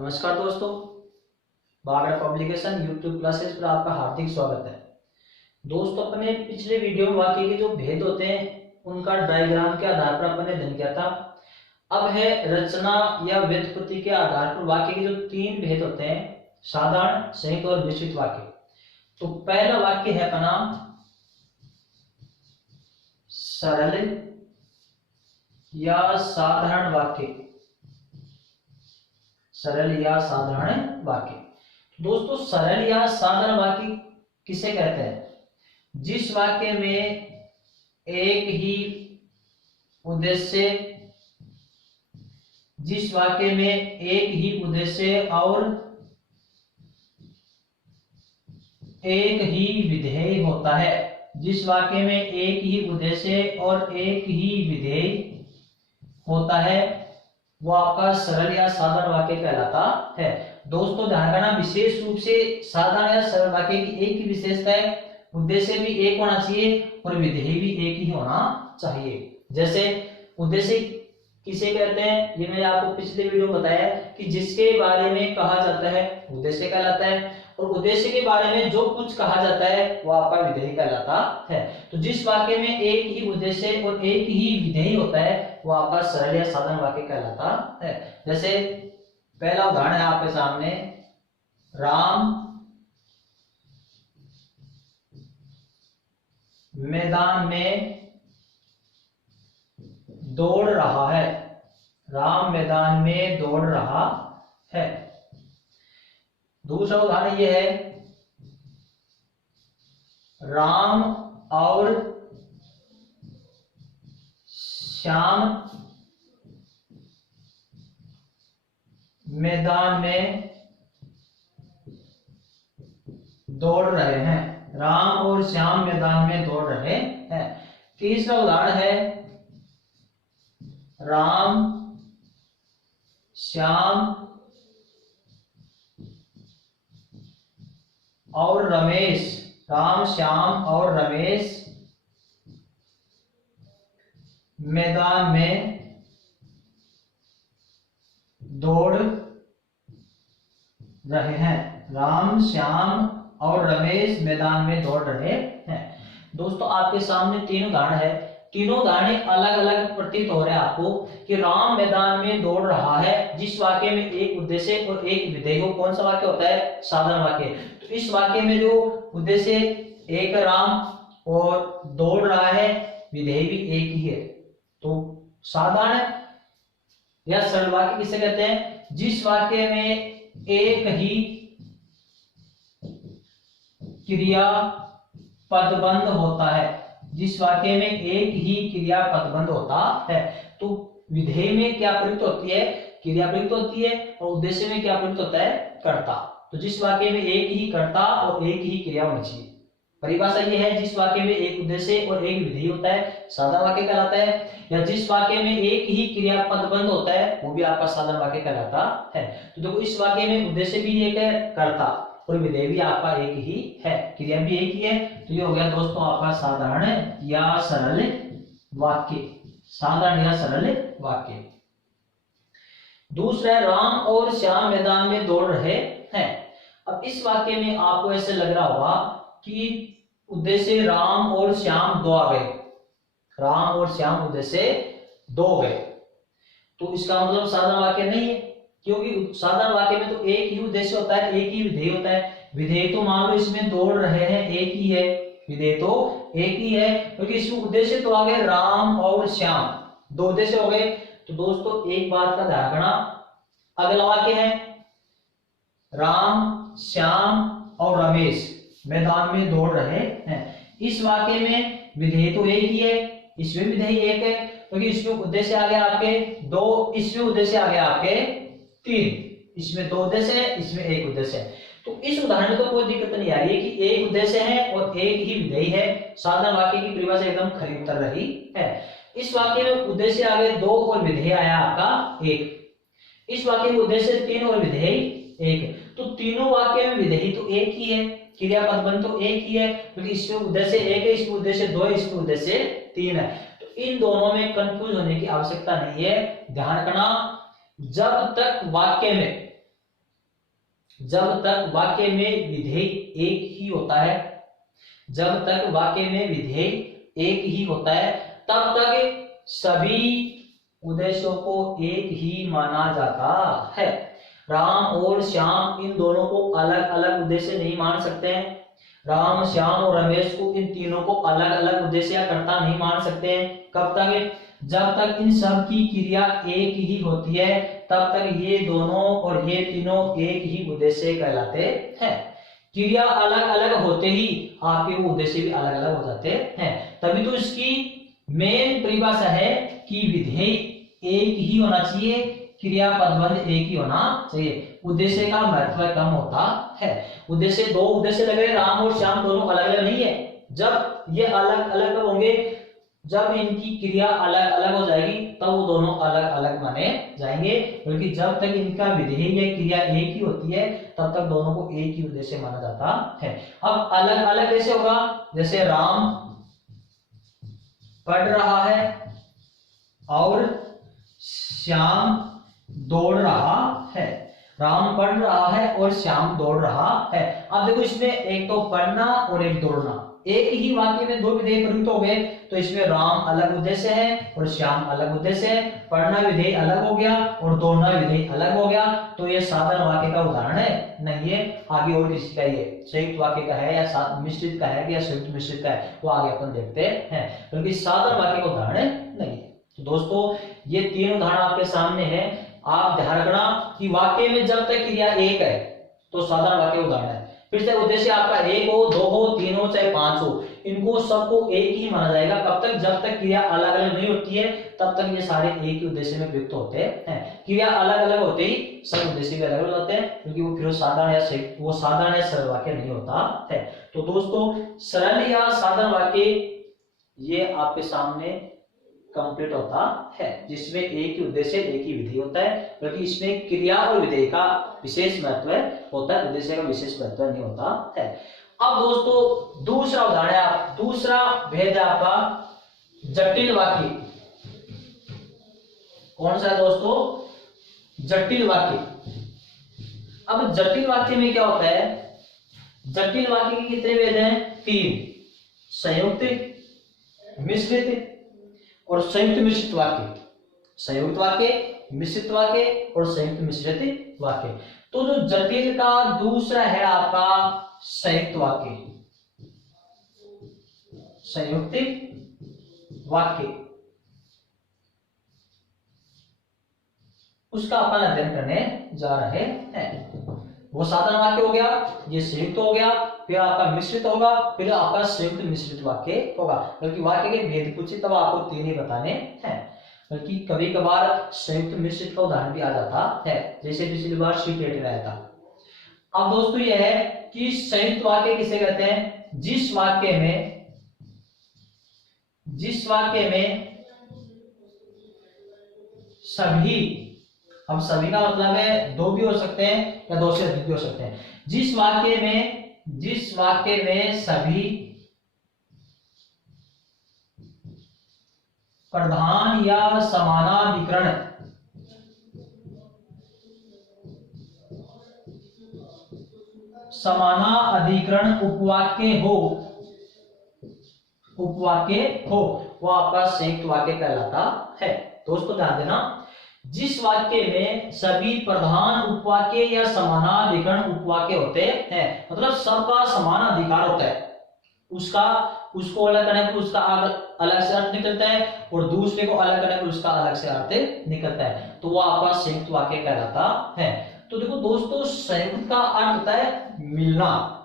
नमस्कार दोस्तों, Bagda publication YouTube classes पर आपका हार्दिक स्वागत है। दोस्तों, अपने पिछले वीडियो में वाक्य के जो भेद होते हैं उनका डायग्राम के आधार पर अपन ने अध्ययन किया था। अब है रचना या व्युत्पत्ति के आधार पर वाक्य के जो तीन भेद होते हैं, साधारण, संयुक्त और मिश्रित वाक्य। तो पहला वाक्य है अपना सरल या साधारण वाक्य। सरल या साधारण वाक्य। दोस्तों, सरल या साधारण वाक्य किसे कहते हैं? जिस वाक्य में एक ही उद्देश्य और एक ही विधेय होता है। जिस वाक्य में एक ही उद्देश्य और एक ही विधेय होता है वो आपका सरल या साधारण वाक्य कहलाता है। दोस्तों, ध्यान रखना, विशेष रूप से साधारण या सरल वाक्य की एक ही विशेषता है, उद्देश्य भी एक होना चाहिए और विधेय भी एक ही होना चाहिए। जैसे उद्देश्य किसे कहते हैं, ये मैंने आपको पिछले वीडियो में बताया कि जिसके बारे में कहा जाता है उद्देश्य कहलाता है, और उद्देश्य के बारे में जो कुछ कहा जाता है वो आपका विधेय कहलाता है। तो जिस वाक्य में एक ही उद्देश्य और एक ही विधेय होता है वो आपका सरल या साधारण वाक्य कहलाता है। जैसे पहला उदाहरण है आपके सामने, राम मैदान में दौड़ रहा है। राम मैदान में दौड़ रहा है। दूसरा उदाहरण यह है, राम और श्याम मैदान में दौड़ रहे हैं। राम और श्याम मैदान में दौड़ रहे हैं। तीसरा उदाहरण है, राम श्याम और रमेश मैदान में दौड़ रहे हैं। राम, श्याम और रमेश मैदान में दौड़ रहे हैं। दोस्तों, आपके सामने तीन उदाहरण है। तीनों उदाहरण अलग अलग प्रतीत हो रहे हैं आपको कि राम मैदान में दौड़ रहा है। जिस वाक्य में एक उद्देश्य और एक विधेय हो, कौन सा वाक्य होता है? साधारण वाक्य। तो इस वाक्य में जो उद्देश्य एक राम और दौड़ रहा है, विधेय भी एक ही है। तो साधारण या सरल वाक्य किसे कहते हैं? जिस वाक्य में एक ही क्रिया पदबंध होता है। जिस वाक्य में एक ही क्रिया पदबंध होता है। तो विधेय में क्या प्रयुक्त होती है? क्रिया प्रयुक्त होती है, और उद्देश्य में क्या प्रयुक्त होता है? कर्ता। तो जिस वाक्य में एक ही कर्ता और एक ही क्रिया होनी चाहिए। परिभाषा यह है, जिस वाक्य में एक उद्देश्य और एक विधेय होता है साधारण वाक्य कहलाता है, या जिस वाक्य में एक ही क्रिया पदबंध होता है वो भी आपका साधारण वाक्य कहलाता है। तो देखो, इस वाक्य में उद्देश्य भी एक है, कर्ता, और विधेय भी आपका एक ही है, क्रिया भी एक ही है। तो ये हो गया दोस्तों आपका साधारण या सरल वाक्य। साधारण या सरल वाक्य। दूसरा है, राम और श्याम मैदान में दौड़ रहे हैं। अब इस वाक्य में आपको ऐसे लग रहा होगा कि उद्देश्य राम और श्याम दो आ गए। राम और श्याम उद्देश्य दो गए, तो इसका मतलब साधारण वाक्य नहीं है, क्योंकि साधारण वाक्य में तो एक ही उद्देश्य होता है, एक ही विधेय होता है। विधेय तो मान लो इसमें दौड़ रहे हैं एक ही है, विधेय तो एक ही है, क्योंकि इसमें उद्देश्य तो आ गए राम और श्याम, दो उद्देश्य हो गए। तो दोस्तों, एक बात का ध्यान रखना, अगला वाक्य है, राम, श्याम और रमेश मैदान में दौड़ रहे हैं। इस वाक्य में विधेय तो एक ही है, इसमें विधेय एक है, क्योंकि इसमें उद्देश्य आ गया आपके दो, इसमें उद्देश्य आ गया आपके तीन। इसमें दो उद्देश्य है, इसमें एक उद्देश्य है। तो इस उदाहरण में तो कोई दिक्कत नहीं आ रही है कि एक उद्देश्य है और एक ही विधेय है। साधारण वाक्य की परिभाषा एकदम खरी उतर रही है। इस वाक्य में उद्देश्य आ गए दो और विधेय आया आपका एक। इस वाक्य में उद्देश्य तीन और विधेय एक। तो तीनों वाक्य में विधेय तो एक ही है, क्रिया पदबंध तो एक ही है, क्योंकि इसमें उद्देश्य एक है, इसमें उद्देश्य दो है, इसमें उद्देश्य तीन है। तो इन दोनों में कंफ्यूज होने की आवश्यकता नहीं है। ध्यान रखना, जब तक वाक्य में जब तक वाक्य में विधेय एक ही होता है, जब तक वाक्य में विधेय एक ही होता है तब तक सभी उद्देश्यों को एक ही माना जाता है। राम और श्याम इन दोनों को अलग अलग उद्देश्य नहीं मान सकते हैं। राम, श्याम और रमेश को इन तीनों को अलग अलग उद्देश्य या कर्ता नहीं मान सकते हैं। कब तक? जब तक इन सब की क्रिया एक ही होती है तब तक ये दोनों और ये तीनों एक ही उद्देश्य कहलाते हैं। क्रिया अलग अलग होते ही आपके वो उद्देश्य भी अलग अलग हो जाते हैं। तभी तो इसकी मेन परिभाषा है कि विधेय एक ही होना चाहिए, क्रिया पदबंध एक ही होना चाहिए। उद्देश्य का महत्व कम होता है। उद्देश्य, दो उद्देश्य लग रहे, राम और श्याम दोनों अलग अलग नहीं है। जब ये अलग अलग होंगे, जब इनकी क्रिया अलग अलग हो जाएगी तब वो दोनों अलग अलग माने जाएंगे। बल्कि जब तक इनका विधेय या क्रिया एक ही होती है तब तक दोनों को एक ही उद्देश्य माना जाता है। अब अलग अलग कैसे होगा? जैसे राम पढ़ रहा है और श्याम दौड़ रहा है। राम पढ़ रहा है और श्याम दौड़ रहा है। अब देखो इसमें एक तो पढ़ना और एक दौड़ना, एक ही वाक्य में दो विधेय प्रयुक्त हो गए, तो इसमें राम अलग उद्देश्य है और श्याम अलग उद्देश्य है। पढ़ना विधेय अलग हो गया और दौड़ना विधेय अलग हो गया, तो ये साधारण वाक्य का उदाहरण है नहीं है। आगे और किसी का ये संयुक्त वाक्य का है या मिश्रित का है या संयुक्त मिश्रित का है, वो आगे अपन देखते हैं। बल्कि साधारण वाक्य का उदाहरण नहीं है। तो दोस्तों ये तीन उदाहरण आपके सामने है। आप ध्यान रखना कि वाक्य में जब तक क्रिया एक है तो साधारण वाक्य उदाहरण है। फिर से उद्देश्य आपका एक हो, दो हो, तीन हो, चाहे पांच हो, इनको सबको एक ही माना जाएगा। कब तक? जब तक क्रिया अलग अलग नहीं होती है तब तक ये सारे एक ही उद्देश्य में प्रयुक्त होते हैं। क्रिया अलग अलग होते ही सब उद्देश्य भी अलग अलग होते हैं, क्योंकि वो फिर साधारण या सरल वाक्य नहीं होता है। तो दोस्तों सरल या साधारण वाक्य ये आपके सामने कंप्लीट होता है, जिसमें एक ही उद्देश्य एक ही विधेय होता है। बल्कि इसमें क्रिया और विधेय का विशेष महत्व होता है, उद्देश्य का विशेष महत्व नहीं होता है। अब दोस्तों दूसरा उदाहरण है, दूसरा भेद है आपका जटिल वाक्य। कौन सा है दोस्तों? जटिल वाक्य। अब जटिल वाक्य में क्या होता है? जटिल वाक्य के कितने भेद हैं? तीन, संयुक्त, मिश्रित और संयुक्त मिश्रित वाक्य। संयुक्त वाक्य, मिश्रित वाक्य और संयुक्त मिश्रित वाक्य। तो जो जटिल का दूसरा है आपका संयुक्त वाक्य, संयुक्त वाक्य, उसका अपन अध्ययन करने जा रहे हैं। वो साधारण वाक्य हो गया, ये संयुक्त हो गया, फिर आपका मिश्रित होगा, फिर आपका संयुक्त मिश्रित वाक्य होगा। बल्कि वाक्य के भेद कुछ ही तब आपको तीन ही बताने हैं। बल्कि कभी कभार संयुक्त मिश्रित का उदाहरण भी आ जाता है, जैसे पिछली बार शीट रेट आया था। अब दोस्तों यह है कि संयुक्त वाक्य किसे कहते हैं? जिस वाक्य में सभी, अब सभी का मतलब है दो भी हो सकते हैं या दो से अधिक भी हो सकते हैं। जिस वाक्य में सभी प्रधान या समानाधिकरण उपवाक्य हो वो आपका संयुक्त वाक्य कहलाता है। दोस्तों ध्यान देना, जिस वाक्य में सभी प्रधान उपवाक्य या समानाधिकरण उपवाक्य होते हैं, मतलब सबका समान अधिकार होता है, उसको अलग करने पर उसका अलग से अर्थ निकलता है और दूसरे को अलग करने पर उसका अलग से अर्थ निकलता है, तो वो आपका संयुक्त वाक्य कहलाता है। तो देखो दोस्तों, संयुक्त का अर्थ होता है मिलना,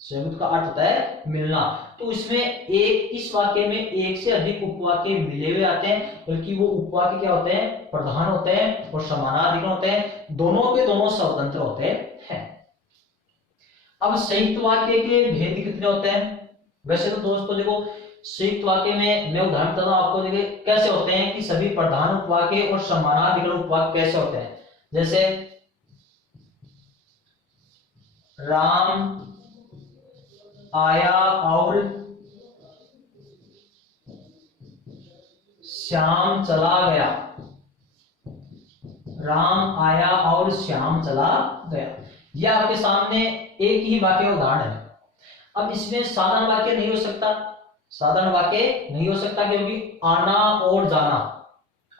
संयुक्त का अर्थ होता है मिलना। तो इसमें इस वाक्य में एक से अधिक उपवाक्य मिले हुए आते हैं, बल्कि वो उपवाक्य क्या होते हैं? प्रधान होते हैं और समानाधिकरण होते हैं, दोनों के दोनों स्वतंत्र होते हैं। अब संयुक्त वाक्य के भेद कितने होते हैं? वैसे तो दोस्तों देखो, संयुक्त वाक्य में मैं उदाहरण देता हूं आपको, देखिए कैसे होते हैं कि सभी प्रधान उपवाक्य और समानाधिकरण उपवाक्य कैसे होते हैं। जैसे राम आया और श्याम चला गया। राम आया और श्याम चला गया। ये आपके सामने एक ही वाक्य का उदाहरण है। अब इसमें साधारण वाक्य नहीं हो सकता, साधारण वाक्य नहीं हो सकता क्योंकि आना और जाना,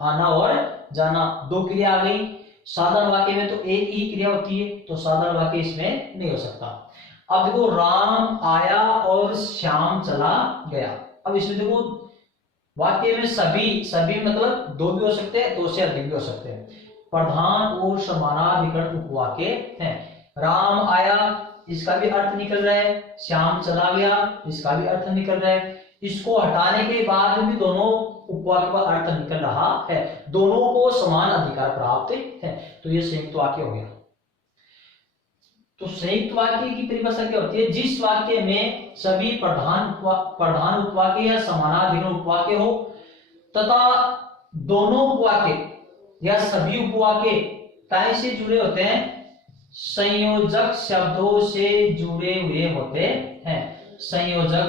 आना और जाना दो क्रिया आ गई। साधारण वाक्य में तो एक ही क्रिया होती है, तो साधारण वाक्य इसमें नहीं हो सकता। अब देखो राम आया और श्याम चला गया। अब इसमें देखो वाक्य में सभी, सभी मतलब दो भी हो सकते हैं, दो से अधिक भी हो सकते हैं। प्रधान और समानाधिकरण उपवाक्य हैं। राम आया, इसका भी अर्थ निकल रहा है, श्याम चला गया, इसका भी अर्थ निकल रहा है। इसको हटाने के बाद भी दोनों उपवाक्य का अर्थ निकल रहा है, दोनों को समान अधिकार प्राप्त है, तो ये संयुक्त वाक्य हो गया। तो संयुक्त वाक्य की परिभाषा क्या होती है? जिस वाक्य में सभी प्रधान उपवाक्य या समानाधिकरण उपवाक्य हो तथा दोनों उपवाक्य या सभी उपवाक्य काय से जुड़े होते हैं? संयोजक शब्दों से जुड़े हुए होते हैं। संयोजक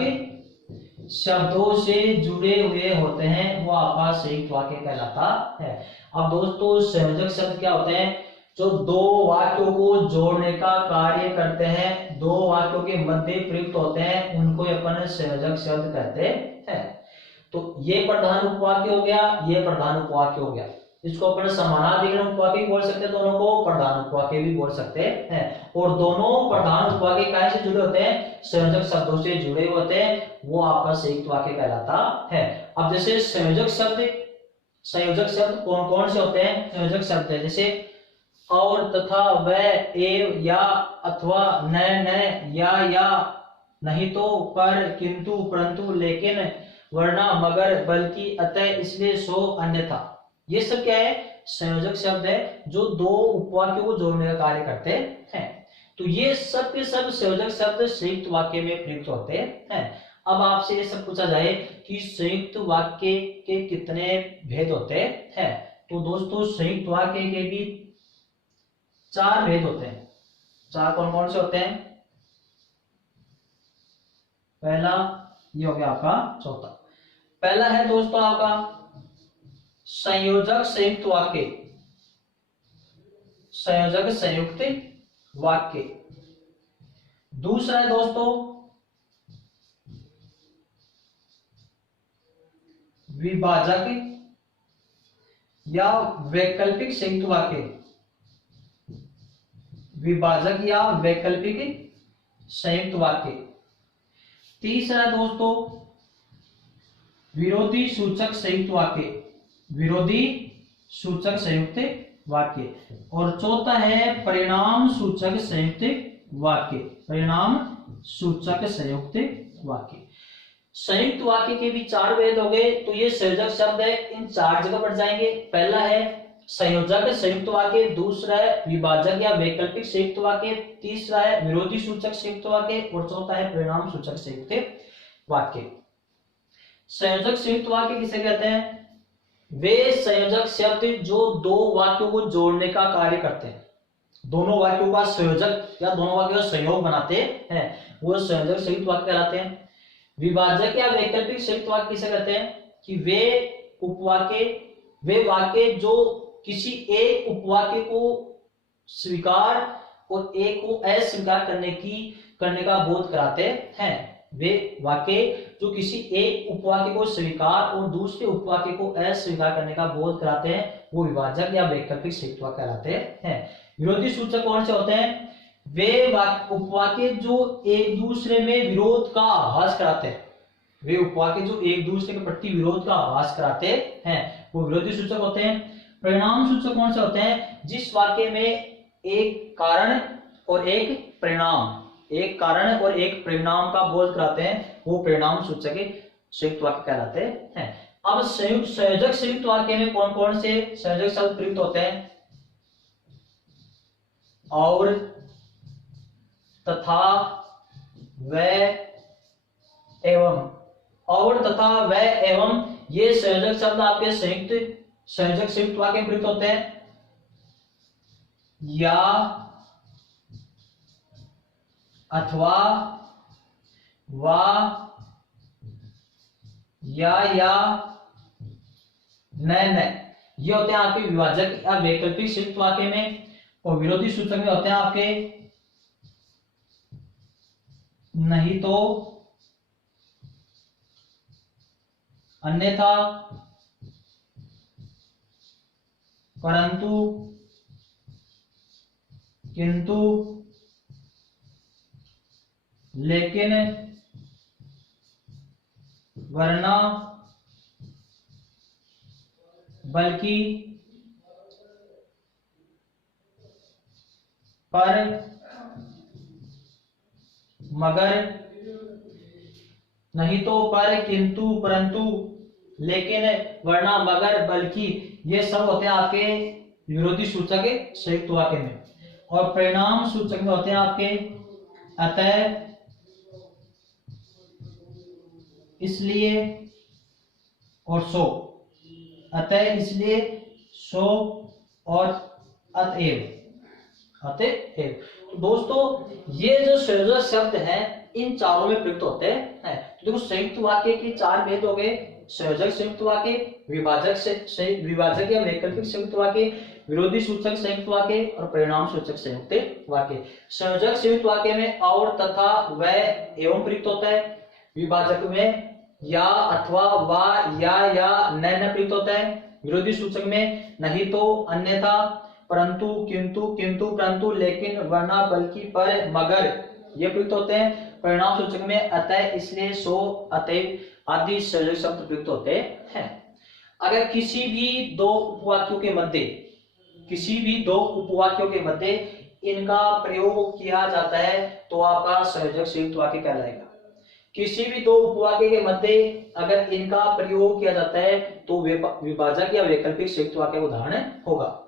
शब्दों से जुड़े हुए होते हैं, वो आपका संयुक्त वाक्य कहलाता है। अब दोस्तों संयोजक शब्द क्या होते हैं? जो दो वाक्यों को जोड़ने का कार्य करते हैं, दो वाक्यों के मध्य प्रयुक्त होते हैं, उनको अपन संयोजक शब्द कहते हैं। तो ये प्रधान उपवाक्य हो गया, ये प्रधान उपवाक्य हो गया। इसको अपन समानाधिकरण उपवाक्य भी बोल सकते हैं, दोनों को प्रधान उपवाक्य भी बोल सकते हैं। और दोनों प्रधान उपवाक्य काय से जुड़े होते हैं? संयोजक शब्दों से जुड़े होते हैं, वो आपका संयुक्त वाक्य कहलाता है। अब जैसे संयोजक शब्द कौन कौन से होते हैं? संयोजक शब्द है जैसे और, तथा, व, एव, या, अथवा, न, या, नहीं तो, पर, किंतु, परंतु, लेकिन, वरना, मगर, बल्कि, अतः, इसलिए, सो, अन्यथा। ये सब क्या है? संयोजक शब्द है जो दो उपवाक्यों को जोड़ने का कार्य करते हैं। तो ये सब के सब संयोजक शब्द संयुक्त वाक्य में प्रयुक्त होते हैं। अब आपसे ये सब पूछा जाए कि संयुक्त वाक्य के कितने भेद होते हैं, तो दोस्तों संयुक्त वाक्य के भी चार भेद होते हैं। चार कौन कौन से होते हैं? पहला ये हो गया आपका चौथा। पहला है दोस्तों आपका संयोजक संयुक्त वाक्य, संयोजक संयुक्त वाक्य। दूसरा है दोस्तों विभाजक या वैकल्पिक संयुक्त वाक्य, विभाजक या वैकल्पिक संयुक्त वाक्य। तीसरा दोस्तों विरोधी सूचक संयुक्त वाक्य, विरोधी सूचक संयुक्त वाक्य। और चौथा है परिणाम सूचक संयुक्त वाक्य, परिणाम सूचक संयुक्त वाक्य। संयुक्त वाक्य के भी चार भेद हो गए, तो ये संयोजक शब्द है, इन चार जगह बढ़ जाएंगे। पहला है संयोजक संयुक्त वाक्य, दूसरा है विभाजक या वैकल्पिक संयुक्त वाक्य, तीसरा है विरोधी सूचक संयुक्त वाक्य और चौथा है परिणाम सूचक संयुक्त वाक्य। संयोजक संयुक्त वाक्य किसे कहते हैं? वे संयोजक शब्द जो दो वाक्यों को जोड़ने का कार्य करते हैं, दोनों वाक्यों का संयोजक या दोनों वाक्यों का संयोग बनाते हैं, वो संयोजक संयुक्त वाक्य कहलाते हैं। विभाजक या वैकल्पिक संयुक्त वाक्य किसे कहते हैं? कि वे वाक्य जो किसी एक उपवाक्य को स्वीकार और एक को अस्वीकार करने का बोध कराते हैं। वे वाक्य जो किसी एक उपवाक्य को स्वीकार और दूसरे उपवाक्य को अस्वीकार करने का बोध कराते हैं, वो विभाजक या वैकल्पिक संयुक्त वाक्य कहलाते हैं। विरोधी सूचक कौन से होते हैं? वे उपवाक्य जो एक दूसरे में विरोध का आभास कराते हैं, वे उपवाक्य जो एक दूसरे के प्रति विरोध का आभास कराते हैं, वो विरोधी सूचक होते हैं। परिणाम सूचक कौन से होते हैं? जिस वाक्य में एक कारण और एक परिणाम, एक कारण और एक परिणाम का बोध कराते हैं, वो परिणाम सूचक संयुक्त वाक्य कहलाते हैं। अब संयोजक संयुक्त वाक्य में कौन कौन से संयोजक शब्द प्रयुक्त होते हैं? और, तथा, व, एवं। और, तथा, व, एवं ये संयोजक शब्द आपके संयोजक संयुक्त वाक्य में प्रयुक्त होते हैं। या, अथवा, वा, या, न, ये होते हैं आपके विभाजक या वैकल्पिक संयुक्त वाक्य में। और विरोधी सूचक में होते हैं आपके नहीं तो, अन्यथा, परंतु, किंतु, लेकिन, वरना, बल्कि, पर, मगर, नहीं तो, पर, किंतु, परंतु, लेकिन, वरना, मगर, बल्कि, ये सब होते हैं आपके विरोधी सूचक संयुक्त वाक्य में। और परिणाम सूचक में होते हैं आपके अतः, इसलिए और सो। अतः, इसलिए, सो और अतएव। अतएव। तो दोस्तों ये जो संयोजक शब्द है इन चारों में प्रयुक्त होते हैं। तो देखो संयुक्त वाक्य के चार भेद हो गए, संयोजक संयुक्त वाक्य, विभाजक या वैकल्पिक संयुक्त वाक्य, विरोधी सूचक संयुक्त वाक्य और परिणाम सूचक संयुक्त वाक्य। संयोजक संयुक्त वाक्य में और, तथा, व, एवं प्रयुक्त होता है। विभाजक में या, अथवा, वा, या न प्रयुक्त होता है। विरोधी सूचक में नहीं तो, अन्यथा, परंतु, किंतु, परंतु, लेकिन, वरना, बल्कि, पर, मगर ये प्रयुक्त होते हैं। परिणाम सूचक में अतः, इसलिए, सो, अतएव आदि संयोजक शब्द प्रयुक्त होते हैं। अगर किसी भी दो उपवाक्यों के मध्य इनका प्रयोग किया जाता है तो आपका संयोजक संयुक्त वाक्य कहलाएगा। किसी भी दो उपवाक्य के मध्य अगर इनका प्रयोग किया जाता है तो विभाजक या वैकल्पिक संयुक्त वाक्य का उदाहरण होगा।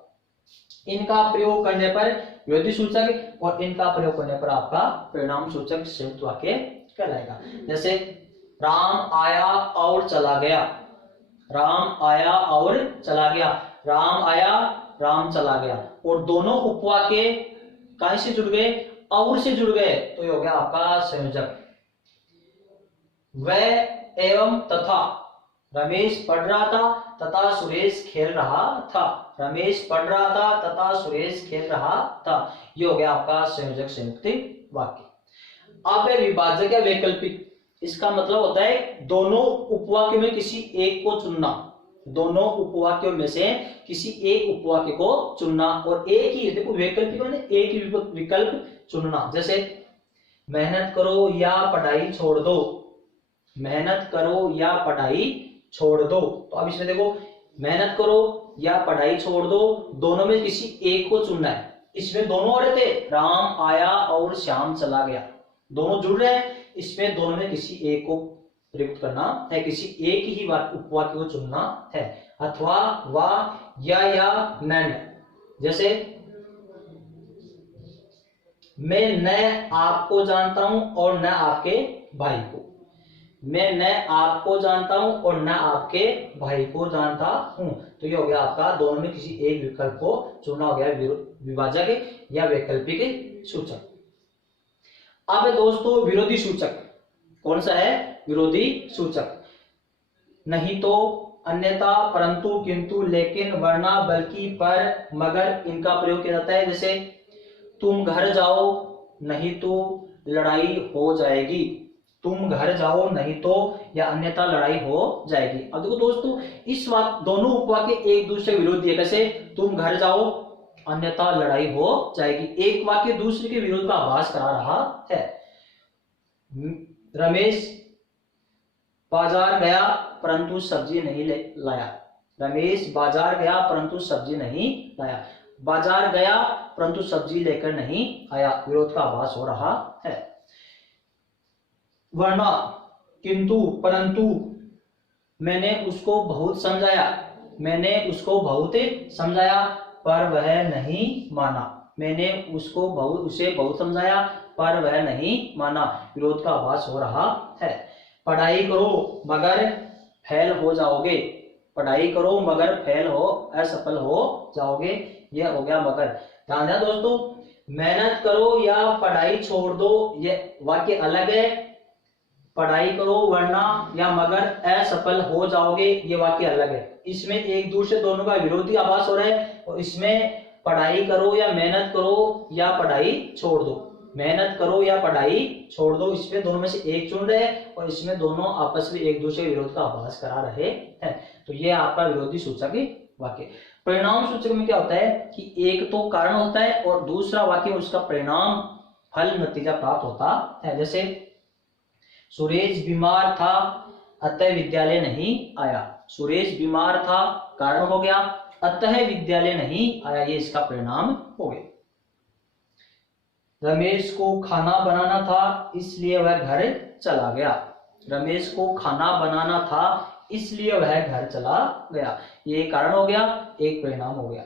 इनका प्रयोग करने पर विरोधी सूचक और इनका प्रयोग करने पर आपका परिणाम सूचक संयुक्त वाक्य कहलाएगा। जैसे राम आया और चला गया, राम आया और चला गया, राम आया, राम चला गया। और दोनों उपवाक्य कहां से जुड़ गए? और से जुड़ गए, तो ये हो गया आपका संयोजक। वह एवं तथा, रमेश पढ़ रहा था तथा सुरेश खेल रहा था, रमेश पढ़ रहा था तथा सुरेश खेल रहा था। ये हो गया आपका संयोजक संयुक्त वाक्य। अब विभाजक या वैकल्पिक, इसका मतलब होता है दोनों उपवाक्यों में किसी एक को चुनना, दोनों उपवाक्यों में से किसी एक उपवाक्य को चुनना और एक ही, देखो वैकल्पिक में एक ही विकल्प चुनना। जैसे मेहनत करो या पढ़ाई छोड़ दो, मेहनत करो या पढ़ाई छोड़ दो। तो अब इसमें देखो मेहनत करो या पढ़ाई छोड़ दो, दोनों में किसी एक को चुनना है। इसमें दोनों आ रहे थे, राम आया और श्याम चला गया, दोनों जुड़ रहे हैं। इसमें दोनों में किसी एक को प्रयुक्त करना है, किसी एक ही उपवाक्य को चुनना है। अथवा, वा, या न। जैसे मैं न आपको जानता हूं और न आपके भाई को, मैं न आपको जानता हूं और न आपके भाई को जानता हूं। तो ये हो गया आपका दोनों में किसी एक विकल्प को चुनना, हो गया विभाजक या वैकल्पिक सूचक। अब दोस्तों विरोधी सूचक कौन सा है? विरोधी सूचक नहीं तो, अन्यथा, परंतु, किंतु, लेकिन, वरना, बल्कि, पर, मगर इनका प्रयोग किया जाता है। जैसे तुम घर जाओ नहीं तो लड़ाई हो जाएगी, तुम घर जाओ नहीं तो या अन्यथा लड़ाई हो जाएगी। अब देखो दोस्तों इस दोनों उपवाक्य एक दूसरे विरोधी है। कैसे? तुम घर जाओ अन्यथा लड़ाई हो जाएगी, एक वाक्य दूसरे के विरोध का आभास करा रहा है। रमेश बाजार गया परंतु सब्जी नहीं लाया, रमेश बाजार गया परंतु सब्जी नहीं लाया, बाजार गया परंतु सब्जी लेकर नहीं आया, विरोध का आभास हो रहा है। वरना, किंतु, परंतु, मैंने उसको बहुत समझाया, मैंने उसको बहुत समझाया पर वह नहीं माना, मैंने उसे बहुत समझाया पर वह नहीं माना, विरोध का आभास हो रहा है। पढ़ाई करो मगर फेल हो जाओगे, पढ़ाई करो मगर फेल हो, असफल हो जाओगे, यह हो गया मगर। ध्यान देना दोस्तों, मेहनत करो या पढ़ाई छोड़ दो ये वाक्य अलग है, पढ़ाई करो वरना या मगर असफल हो जाओगे ये वाक्य अलग है। इसमें एक दूसरे दोनों का विरोधी आभास हो रहा है और इसमें पढ़ाई करो या मेहनत करो या पढ़ाई छोड़ दो मेहनत करो या पढ़ाई छोड़ दो, इसमें दोनों में से एक चुन रहे हैं और इसमें दोनों आपस में एक दूसरे के विरोध का आभास करा रहे हैं। तो ये आपका विरोधी सूचक वाक्य। परिणाम सूचक में क्या होता है कि एक तो कारण होता है और दूसरा वाक्य उसका परिणाम फल नतीजा प्राप्त होता है। जैसे सुरेश बीमार था अतः विद्यालय नहीं आया। सुरेश बीमार था कारण हो गया, अतः विद्यालय नहीं आया ये इसका परिणाम हो गया। रमेश को खाना बनाना था इसलिए वह घर चला गया। रमेश को खाना बनाना था इसलिए वह घर चला गया, ये कारण हो गया, एक परिणाम हो गया।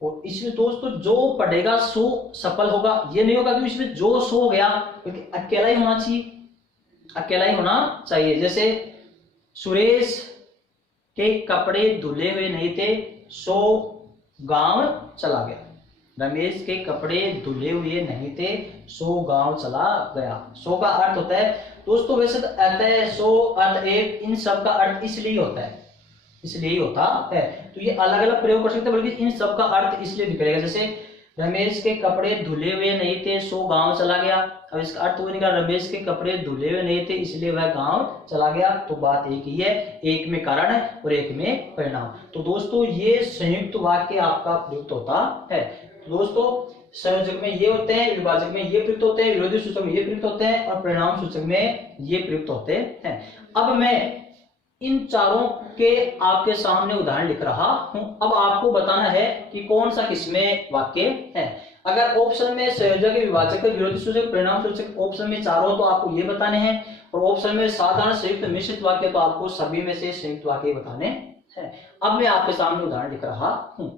और इसमें दोस्तों जो पढ़ेगा सो सफल होगा, ये नहीं होगा कि इसमें जो सो हो गया, क्योंकि अकेला ही होना चाहिए, अकेला ही होना चाहिए। जैसे सुरेश के कपड़े धुले हुए नहीं थे सो गांव चला गया। रमेश के कपड़े धुले हुए नहीं थे सो गांव चला गया। सो का अर्थ होता है दोस्तों, वैसे तो अतः, सो, अर्थ, एक, इन सब का अर्थ इसलिए होता है, इसलिए ही होता है। तो ये अलग अलग प्रयोग कर सकते हैं, बल्कि इन सब का अर्थ इसलिए निकलेगा। जैसे रमेश के कपड़े धुले हुए नहीं थे सो गांव चला गया, अब इसका अर्थ वो निकला रमेश के कपड़े धुले हुए नहीं थे इसलिए वह गांव चला गया। तो बात एक ही है, एक में कारण है और एक में परिणाम। तो दोस्तों ये संयुक्त वाक्य आपका प्रयुक्त होता है। तो दोस्तों संयोजक में ये होते हैं, विभाजक में ये प्रयुक्त होते हैं, विरोधी सूचक में ये प्रयुक्त होते हैं और परिणाम सूचक में ये प्रयुक्त होते हैं। अब मैं इन चारों के आपके सामने उदाहरण लिख रहा हूं। अब आपको बताना है कि कौन सा किसमें वाक्य है। अगर ऑप्शन में संयोजक, विभाजक, विरोधी सूचक, परिणाम सूचक ऑप्शन में चारों तो आपको ये बताने हैं, और ऑप्शन में साधारण, संयुक्त, मिश्रित वाक्य तो आपको सभी में से संयुक्त वाक्य बताने हैं। अब मैं आपके सामने उदाहरण लिख रहा हूं।